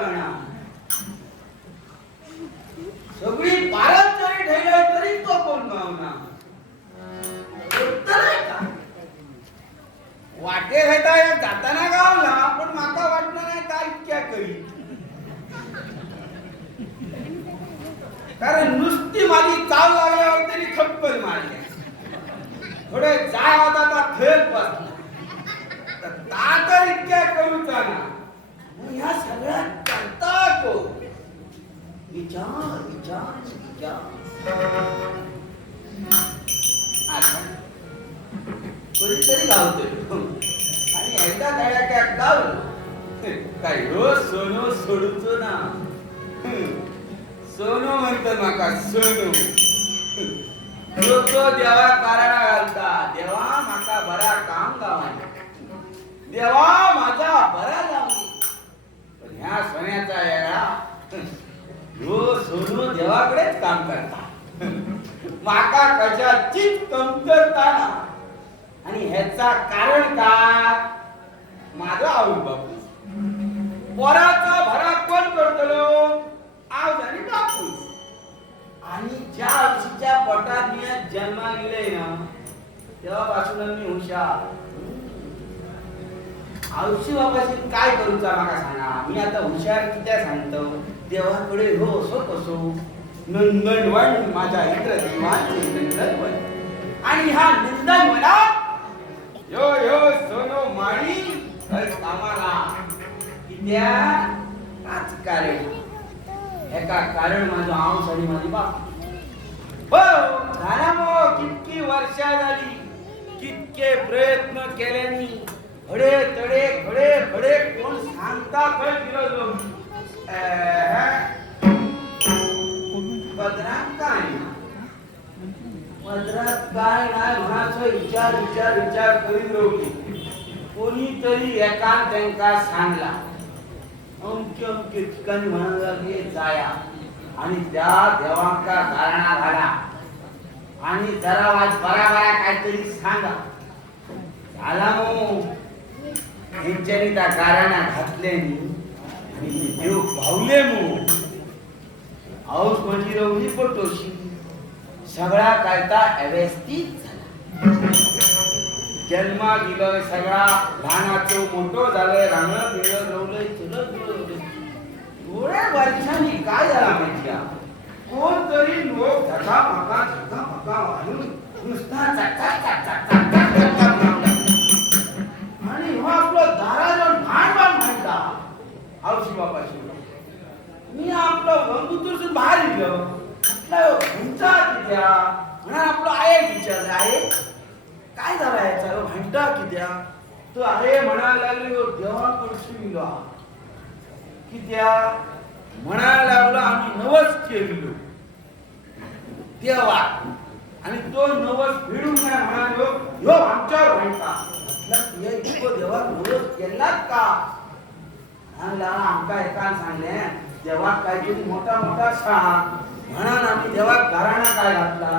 कळणार. सगळी पारत जरी ठेवली तरी तो कोण गावना वाटे घेता जाताना गावला पण माका वाटलं नाही काय इतक्या करी. कारण नुसती माझी चाल लागल्यावर तरी खप्पल मारली. थोडे जाय होता तर खेळ बसला तर इतक्या करूचा ना. ह्या सगळ्या करता को विचार विचार विचार कधीतरी गावतोय आणि एकदा धड्याक्यात गावलं काय रोज सोनो सोडूचो ना. सोनो म्हणतो माका सोनो तो देवा कारणा घालता. देवा माका बरा काम गावाने देवा माझा बरा जाऊ. पण ह्या सोन्याचा येडा रोज सोनो देवाकडेच काम करता. माका कशाचीच कमतरता ना. आणि ह्याचा कारण काय माझा आऊल बापूस. पोराचा भरा कोण करतलो आऊज आणि बापूस. आणि ज्या आऊशीच्या पोटात मी जन्मा गेले ना तेव्हापासून मी हुशार. आऊशी बापाशी काय करूचा माका सांगा. मी आता हुशार कित्या सांगतो. देवाकडे हो असो कसो नंदनवन माझ्या इंद्र देवांचे नंदनवन. आणि ह्या नंदनवनात यो यो सोनो माळी कामाला कित्या काच कारण एका कारण माझं आऊस आणि माझी बाप. हो झाला मग कितकी वर्षा झाली कितके प्रयत्न केल्यानी घडे तडे घडे घडे कोण सांगता खय दिलो पदरात काय पदरात काय नाही म्हणाचं विचार विचार विचार करीत राहू. कोणीतरी एकान त्यांका सांगला अमके अमके ठिकाणी म्हणाला की जाया आणि त्या देवांका गारणा घाला आणि जरा वाज बरा बरा काहीतरी सांगा. झाला मग ह्यांच्यानी त्या गारणा घातल्यानी आणि देव पावले मग औस माझी रवली पटोशी सगळा कायदा व्यवस्थित झाला. जन्मा दिलं सगळा लहानाचं मोठं झालंय रांगण बिळं रवलंय चुलत बिळवलंय. थोड्या वर्षांनी काय झाला माहिती कोणतरी लोक झका मका घालून नुसता आणि हो आपलं दाराजवळ भांडण म्हणता औशी बापाशी. मी आपलं बंधुतून बाहेर गेलो म्हणता कित्या म्हणा आपलं आहे विचारलं आहे काय झालं याचा म्हणता कित्या तो आहे म्हणायला लागली देवाकडशी गेलो कित्या म्हणायला लागला आम्ही नवस केलो देवा आणि तो नवस फेडून नाही म्हणालो ह्यो आमच्यावर म्हणता म्हटलं इतकं देवा नवस केलात का म्हणाला आमका एकान सांगले देवा काहीतरी मोठा मोठा सांग म्हणून आम्ही देवा घराणा काय घातला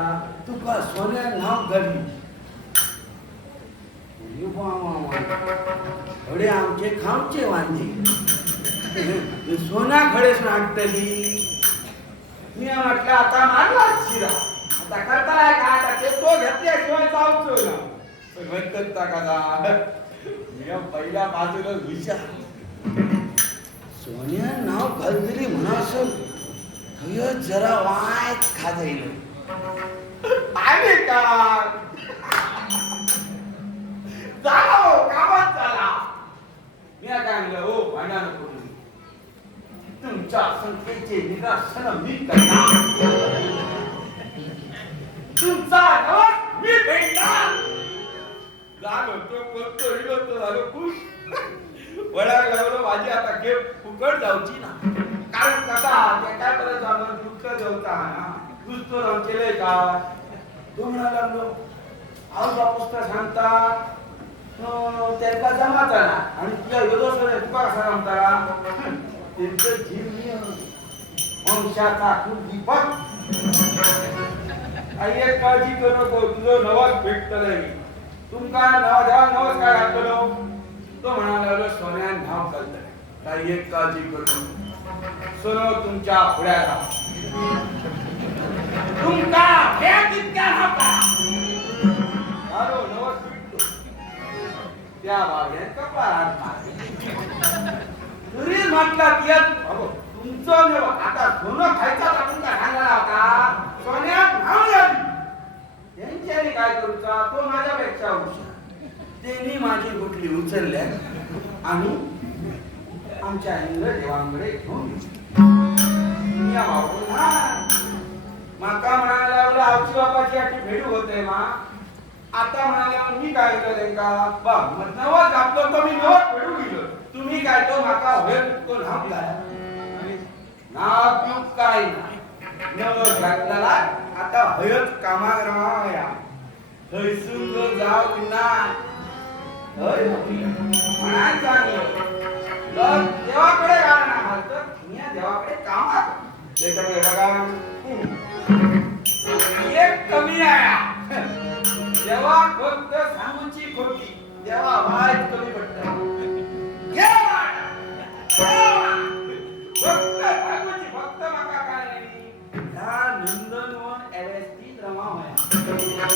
तुका सोन्या नाव गडी थोडे आमचे खामचे वांजी सोना खडेच नाटली. मी म्हटलं आता मारला शिरा आता करताय का आता ते तो घेतल्याशिवाय जाऊच ना म्हणतात का मी पहिल्या बाजूला विचार सोन्या नाव घालतली म्हणा असं जरा वाईट खाता येईल आले का जाओ कामात चला. मी काय म्हणलं हो भांडा नको तुमच्या संख्येचे निरासन मी करणार. तुमचा नवस मी भेटणार. झालो तो करतो हिरो तो झालो खुश. वळायला लागलो माझी आता खेळ फुकट जाऊची ना. कारण कसा ते काय परत आम्हाला उत्तर देवता दुसतो केलंय का तो म्हणा लागलो आऊ बापूस सांगता त्यांना जमाचा ना आणि तुझ्या योगेश्वर तुका कसा जमता त्यांचं जीव वंशाचा खूप दीपक. एक काळजी करू नको तुझं नवस भेटतलंय मी तुमका नवस काय घातलो तो म्हणाला सोन्यान नाव घालतले काही एक काळजी करू सोनो तुमच्या पुढ्याला तुमका हे तितक्या नका अरे नवस विटतो त्या बागेत कपाळात तुरी म्हटला की तुमचं नव आता सोनं खायचा आपण काय सांगायला होता सोन्यात नाव झाली त्यांच्याने काय करूचा तो माझ्यापेक्षा हुशार त्यांनी माझी गुटली उचलल्या आणि आमच्या इंद्र देवांकडे घेऊन या बाबू माका म्हणाला आमची बाबाची आठी भेटू होते मा आता म्हणाल्या मी काय केलं त्यांका बा नवस घातलो तो मी नवस भेटू गेलो तुम्ही काय तो माका होय तो नाम काय नाव तू काय नवस घातला आता हयच कामाक राहाया थैसून तो जाऊ ना हय म्हणायचा देवाकडे घालणार घालतो मी देवाकडे कामाक त्याच्याकडे बघा एक कमी आहे देवा फक्त सांगूची खोटी देवा वाईट कमी पडत फक्त सांगूची फक्त माका काय नाही ह्या नंदनवन व्यवस्थित रमा होया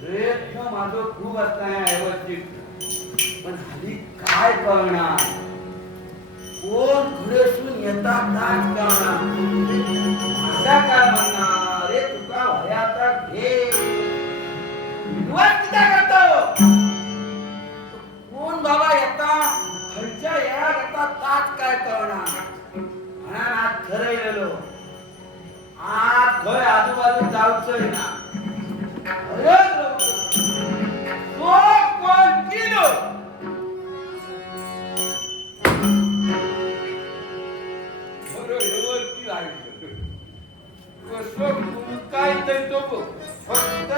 प्रयत्न माझं खूप असताना व्यवस्थित पण हल्ली काय करणार कोण घरेसून येतात काय करणार माझा काय म्हणणार रे तुका वयाचा घे किती करतो कोण बाबा येता खर्चा या येता ताच काय करणार म्हणा आज ठरवलेलो आज घर आजूबाजू जाऊच ना अरे तो कोण किलो काय तो फक्त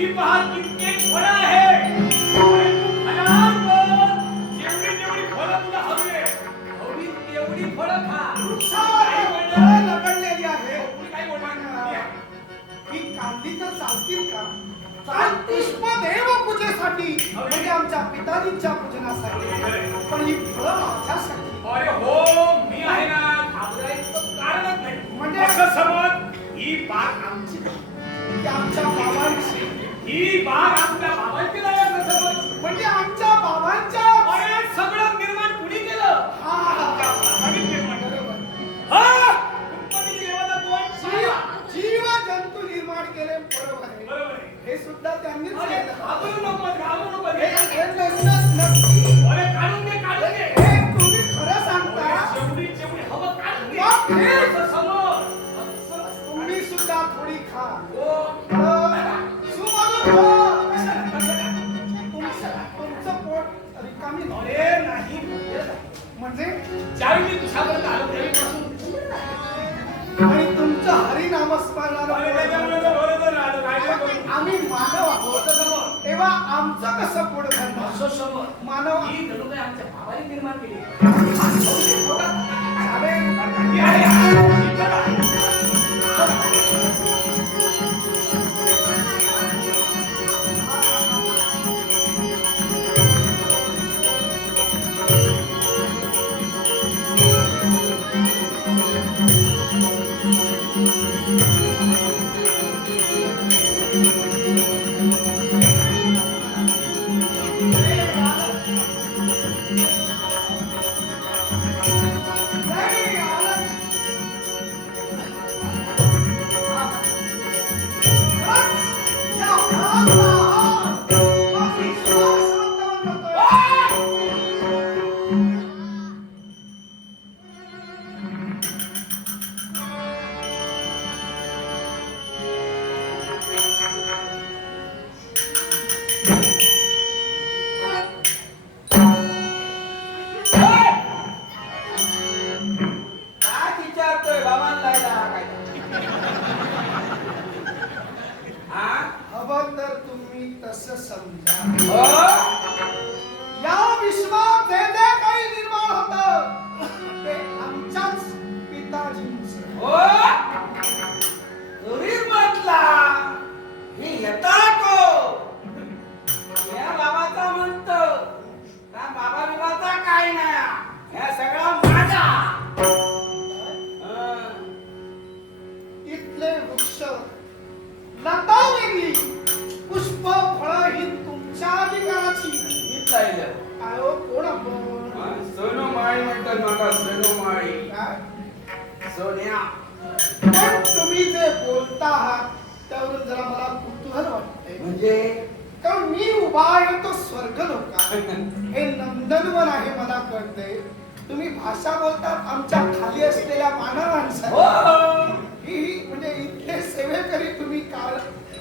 ही पहा कित्येक फळं आहे. जेवढी जेवढी फळं तुला हवी तेवढी फळं खा. लगडलेली आहे. काय बोलणार ही कांदी तर चालतील का? पुष्पदेव पूजेसाठी म्हणजे आमच्या पिताजींच्या पूजनासाठी, पण ही फळं माझ्यासाठी. अरे हो, मी आहे ना, घाबरायचं कारणच नाही. म्हणजे असं समज ही बाग आमची, ती आमच्या बाबांची. ही बाग आमच्या बाबांची नाही असं समज. म्हणजे आमच्या बाबांच्या. अरे सगळं निर्माण कुणी केलं? हा, बाबांनी निर्माण केलं. बरोबर. हा, गणपती देवाला कोण? जीव जंतू निर्माण केले, बरोबर आहे. बरोबर आहे. हे सुद्धा त्यांनीच अरे केलं. घाबरू नको, घाबरू नको. हे नक्की. अरे काढून दे, काढून दे. हे तुम्ही खरं सांगता. अरे जेवढी जेवढी हवं काढून दे. मग हे असं समज. असं तुम्ही सुद्धा थोडी खा. हो. सुमधुर हो. तुमचं पोट रिकामी नाही. अरे नाही म्हणजे ज्यावेळी मी तुझ्यापर्यंत आलो त्यावेळीपासून आणि तुमचं हरिनामस्मरणानं अरे त्याच्यामुळे तर बरोबर आलं. काय काय करू? आम्ही मानव आहोत. असं समज. तेव्हा आमचं कसं पोट भरणार? असं समज. मानव ही जणू काय आमच्या बाबांनी निर्माण केली. चालेल. ही आहे. ही बघा. काय विचारतोय बाबांना काय? हा? हवं तर तुम्ही तसं समजा. हो? या विश्वात जे जे काही निर्माण होतं ते आमच्याच पिताजींचं. हो? तुम्हीच म्हटला ही येता को या बाबाचा म्हणतो का बाबा बिबाचा काय नाही, ह्या सगळा माझा. हं. इथले वृक्ष लता वेगळी, पुष्प फळ ही तुमच्या अधिकाराची. मीच राहिलं. काय हो, कोण आपण? हं? सोनोमाळी म्हणतात मला, सोनोमाळी. काय? सोन्या. पण तुम्ही जे बोलता आहात त्यावरून जरा मला कुतूहल वाटते. म्हणजे कारण मी उभा आहे तो स्वर्ग लोका, हे नंदनवन आहे मला कळते. तुम्ही भाषा बोलतात आमच्या खाली असलेल्या मानवांसाठी. हो. ही म्हणजे इथले सेवेकरी तुम्ही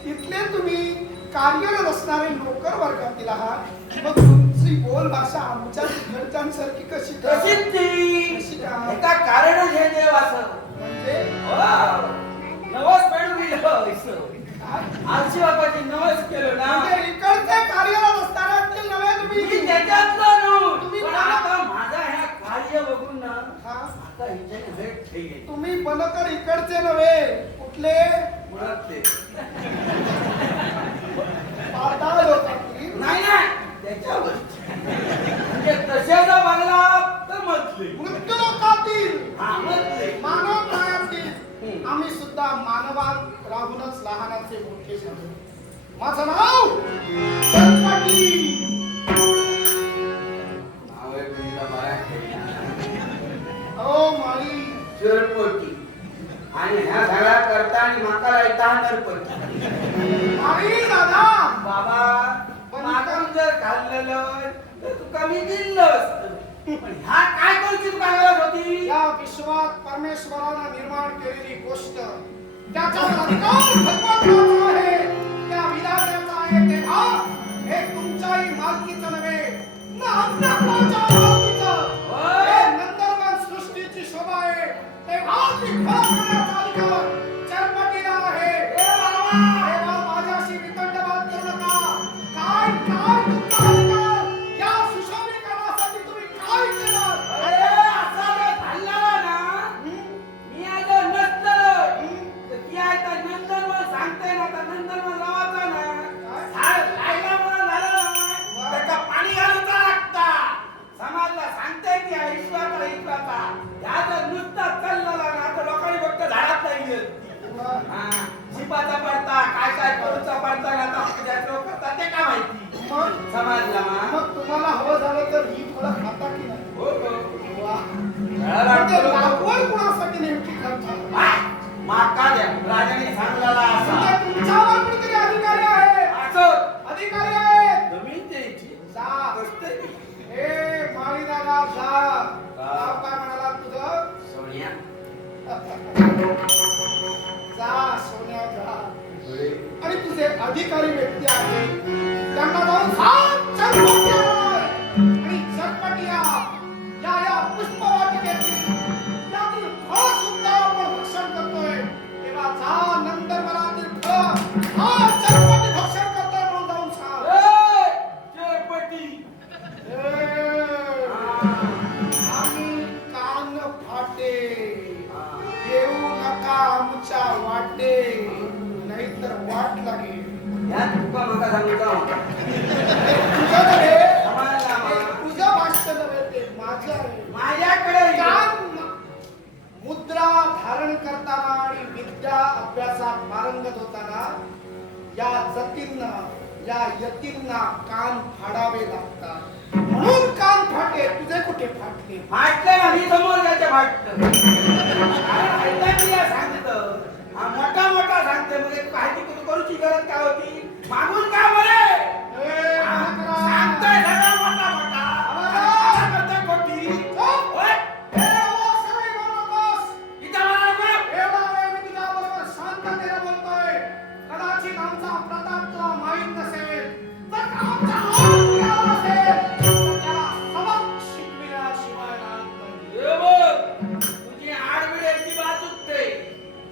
इथले तुम्ही कार्यरत असणारे नोकर वर्गातील आहात. मग तुमची बोल भाषा आमच्या तिकडच्यांसारखी कशी काय? तशीच ती. कशी काय? एका कारणच हे देव असं. म्हणजे हो. नवस पेडून दिलं इसं. काय? आळशी बापाची नवस केलं ना. म्हणजे इकडचे कार्यरत असणारे नव्हे मी तुम्ही. त्याच्यातलं नव्हतं. तुम्ही पण मला- आता माझा ह्या कार्य बघून ना हा? आता हिच्याने भेट ठेवली. तुम्ही बनकर इकडचे नव्हे, कुठले? मुळात ते. पाताळ लोकांतील. नाही नाही त्याच्यावर म्हणजे तशाचा बघला तर म्हटले. मृत्यू लोकातील. हा म्हटले. मानव प्रायातील. आम्ही सुद्धा मानवात राहूनच लहानाचे मोठे झालो. माझं नाव गणपती. नाव आहे पिढीला मराठी. ओ माळी. चोरपोटी. आणि ह्या सगळ्या करता आणि माका राहता नरपती. माळी दादा. बाबा मागून जर खाल्लेलं तर तू कमी दिलंस. पण ह्या काय करूची तुका गरज होती? या विश्वात परमेश्वरानं निर्माण केलेली गोष्ट त्याचा अधिकार भगवंताचा आहे, त्या विधात्याचा आहे. तेव्हा हे तुमच्याही मालकीचं नव्हे ना आपल्या कुणाच्या मालकीचं. हे नंदनवन सृष्टीची शोभा आहे. तेव्हा ती फळ खाण्याचा अधिकार चरपटीला आहे. तेव्हा माझ्याशी वितंडवाद मग समाजला मा मग तुम्हाला हवं झालं तर ही फळं खाता की नाही? हो हो वा. वेळाला पण ते आठवलं. लागवड कुणासाठी नेमकी करतात? वा, माका द्या राजाने सांगलेला असा म्हणजे तुमच्यावर कुणीतरी अधिकारी आहे. असं अधिकारी आहे. जमीन द्यायची जा. कसते ए माळी दादा जा. नाव काय म्हणाला तुझं? सोनिया जा सोन्या जा. आणि तुझे अधिकारी व्यक्ती आहे त्यांना जाऊन सांग चटपटी आण. आणि चटपटी या पुष्पवाटिकेतील यातील फळ सुद्धा आपण भक्षण करतोय तेव्हा जा नंतर मला ती फळ हा चटपटी भक्षण करतोय म्हणून जाऊन सांग. चरपटी आम्ही कान फाटे येऊ नका आमच्या वाटे नाहीतर वाट लागेल. या तुका माका सांगता तुझं नव्हे, समाजला मा ते तुझं भाष्य नव्हे, ते माझं आहे. माझ्याकडे ये. कान मुद्रा धारण करताना आणि विद्या अभ्यासात पारंगत होताना या जतींना या यतींना कान फाडावे लागतात म्हणून कान फाटे. तुझे कुठे फाटले? फाटलं ना मी समोर जायचं फाटलं सांगत हा मोठा मोठा सांगते म्हणजे काहीतरी कुठं करूची गरज काय होती मागून का बरे ए, महाराज. सांगतोय सगळं मोठा मोठा आवाज. करतोय खोटी चुप. होय? ए, आवाज सगळी बोलू नकोस. इथं मला नको. एवढा वेळ मी तुझ्याबरोबर शांततेने बोलतोय. कदाचित आमचा प्रताप तुला माहीत नसेल. जर का आमचा आवाज मिळाला असेल, तर त्याला सबक शिकविल्याशिवाय राहत नाही. हे बघ, तुझी आडबिड्याची बात चुकते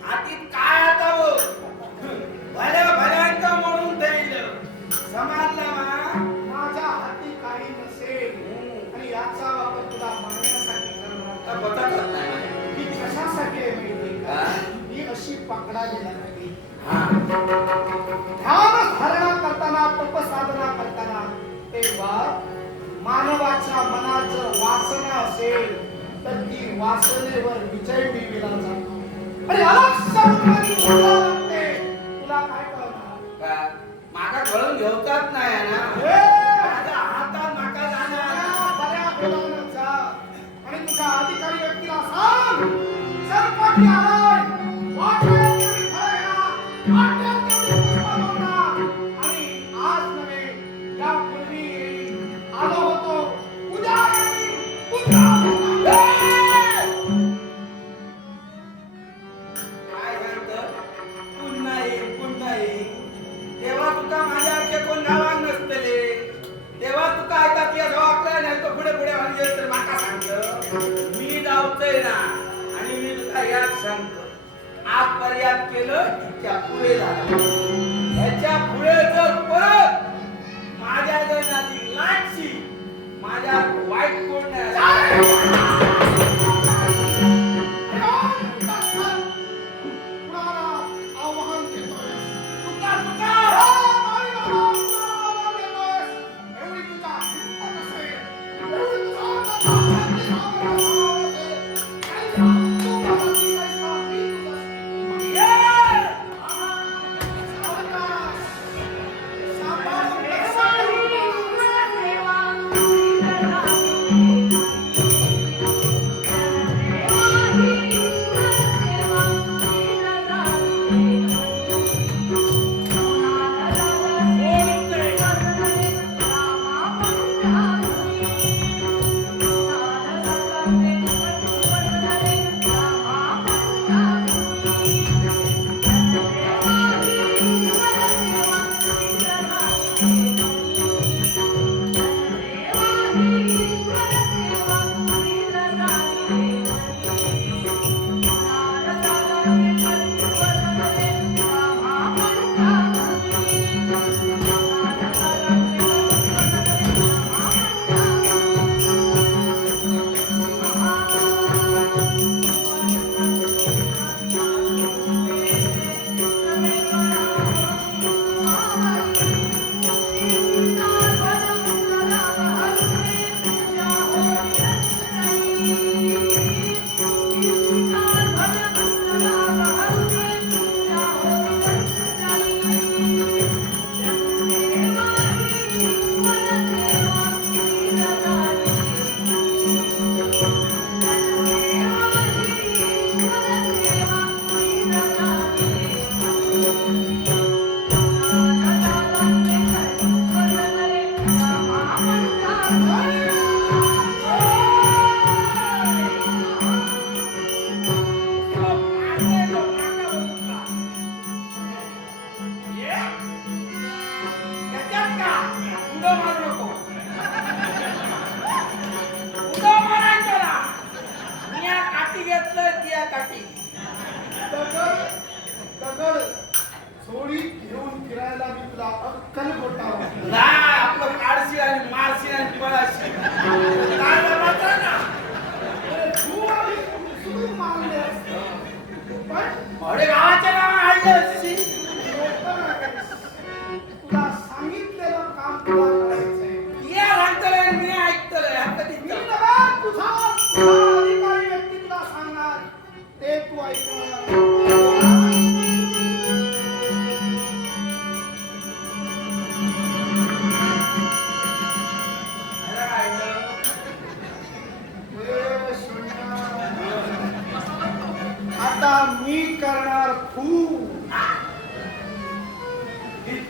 हातीत काय आता भल्या भल्यांका म्हणून देईल समाजला मा माझ्या हाती काही नसेल आणि याचा वापर तुला मारण्यासाठी करणार. आता बटाटच नाही ही कशासाठी आहे माहिती का? हा? ही अशी पकडावी लागली. हा ध्यान धारणा करताना तप साधना करताना तेव्हा मानवाच्या मनात जर वासना असेल तर ती वासनेवर विजय मिळविला जातो आणि अलक्षणाने मुद्रा लागते. तुला काय कळणार? का माका कळून घेवतात नाही ना हे! माझ्या हातात माका जाणार त्या बऱ्या बोलावून जा आणि तुझ्या अधिकारी व्यक्तीला सांग सरपटी आलाय वाटेल तेवढी फळं घ्या, वाटेल तेवढी पुष्पं बघा. आणि आज नव्हे यापूर्वी आलो होतो उद्या येईन, उद्या काय सांगतं पुन्हा येईल तेव्हा तुका माझ्यासारखे कोण गावात नसतले तेव्हा तुका ऐकतात की जबाबदारी नाही तो पुढे पुढे म्हणजे तर माका सांगतं मी जाऊचंय ना आणि मी तुका यात सांगतो आजपर्यंत केलं तिच्या पुढे झालं ह्याच्या पुढे जर परत माझ्या जर नाती लागशी माझ्या वाईट कोण नाही आव्हान देतोय. तुका तुका एवढी तुझा हिंमत असेल, एवढी तुझा ताकद असेल, तू माझा शिकायचा, मी तुझा शिकायचा.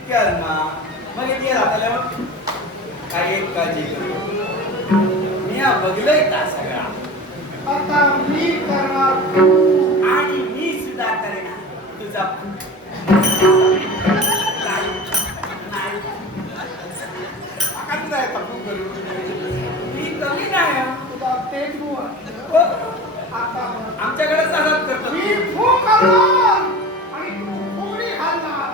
इतक्यात ना मग इतके राहतले मग काय एक काळजी करू मी बघलंय का सगळा आता मी करणार आणि मी सुद्धा करणार तुझा मी कमी नाही तुला पेट आता आमच्याकडे तसंच करतो मी फूक करणार आणि तू फुगडी घालणार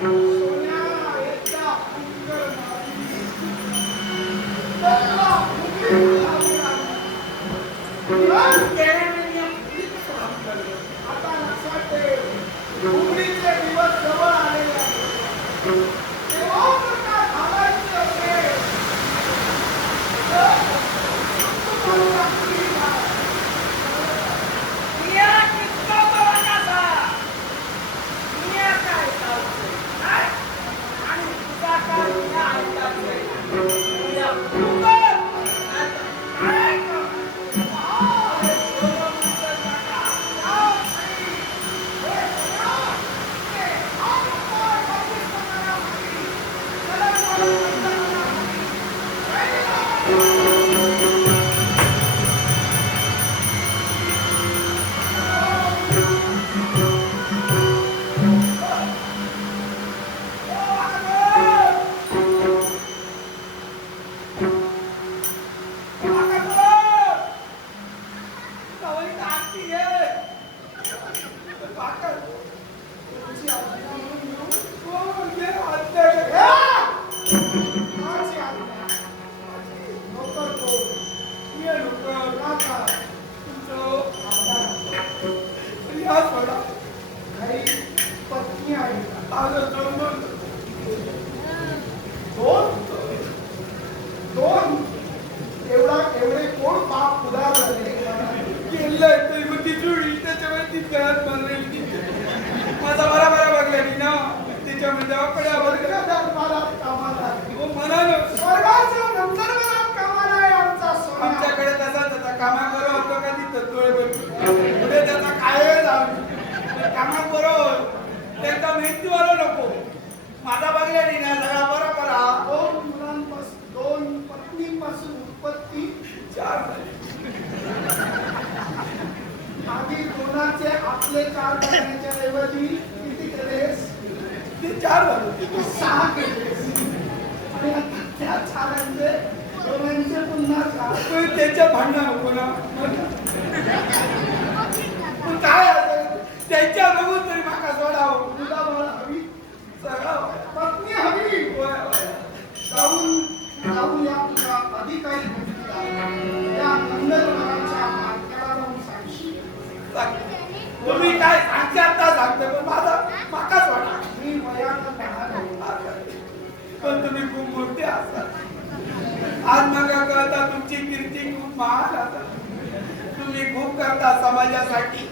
सोन्या एकदा फुंकर मारली तर तुला फुगडी घालणार. आता लक्षात ठेव, फुगडीचे दिवस जवळ आलेले आहेत. तेव्हा जर काय घालायचे असेल तर तुम्हाला फुगडी घाल. पत्नी आहे दोन एवढे कोण बाप उदार झाले केलंय तरी मग ती जुळी त्याच्यामुळे ती गळ्यात बांधलेली माझा बरा बघलेली ना त्याच्यामध्ये आपल्या मला कामाला म्हणाल स्वर्गाचं नंतर मला कामाला आहे आमचा सोन्या. आमच्याकडे तसाच होता कामा करो होतो का तिथं डोळे बघून पुढे त्याचा काय झालं कामा करो त्यांचा मृत्यू आलो नको माझा बघलेली ना सगळा बरा दोन पत्नीपासून उत्पत्ती 4 झाली. आधी दोनाचे आपले 4 करण्याच्या ऐवजी किती केलेस? ते 4 झाले 6 केलेस आणि आता त्या 4 दोघांचे पुन्हा 4. त्याच्या भांडणं नको ना पण काय आता त्यांच्या बघून तरी माका सोडावं तुला बाळ हवी, सगळा पत्नी हवी. जाऊन या तुझ्या अधिकारी व्यक्तीला त्या नंदनवनाच्या मालकाला जाऊन सांगशील. तुम्ही काय सांगता सांगते पण माझा माकाच वाटा मी वयानं लहान आहे. पण तुम्ही खूप मोठे असतात आज मागा कळता तुमची कीर्ती खूप महान आता तुम्ही खूप करता समाजासाठी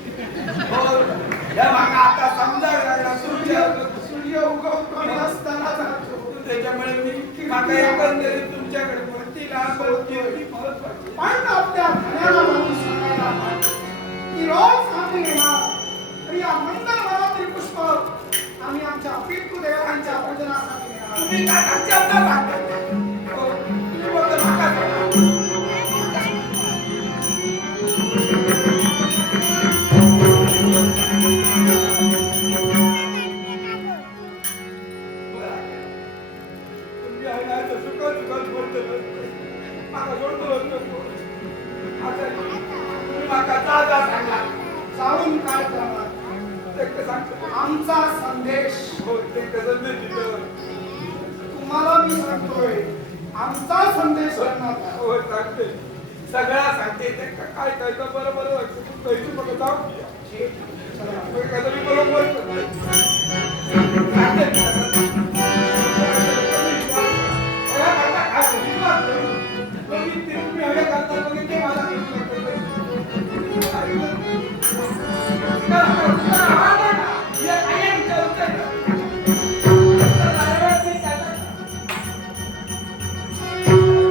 हो या मागा आता समजायला लागला सूर्य उगवतो नसताना जातो. त्याच्यामुळे मी मागा एकंदरीत तुमच्याकडे वरती लहान होती महत्वाची पण आपल्या घराला जाऊन सांगायला पाहिजे की रोज आम्ही येणार आणि या मंगलवनातील पुष्प आम्ही आमच्या पितृ देवांच्या पूजनासाठी येणार. तुम्ही काय सांगता हो, तुम्ही बोलता मागाच वाटा जाऊन काय करणार? आमचा संदेश तुम्हाला मी सांगतोय, आमचा संदेश सगळा सांगते काय काय बरोबर जाऊ चला. बरोबर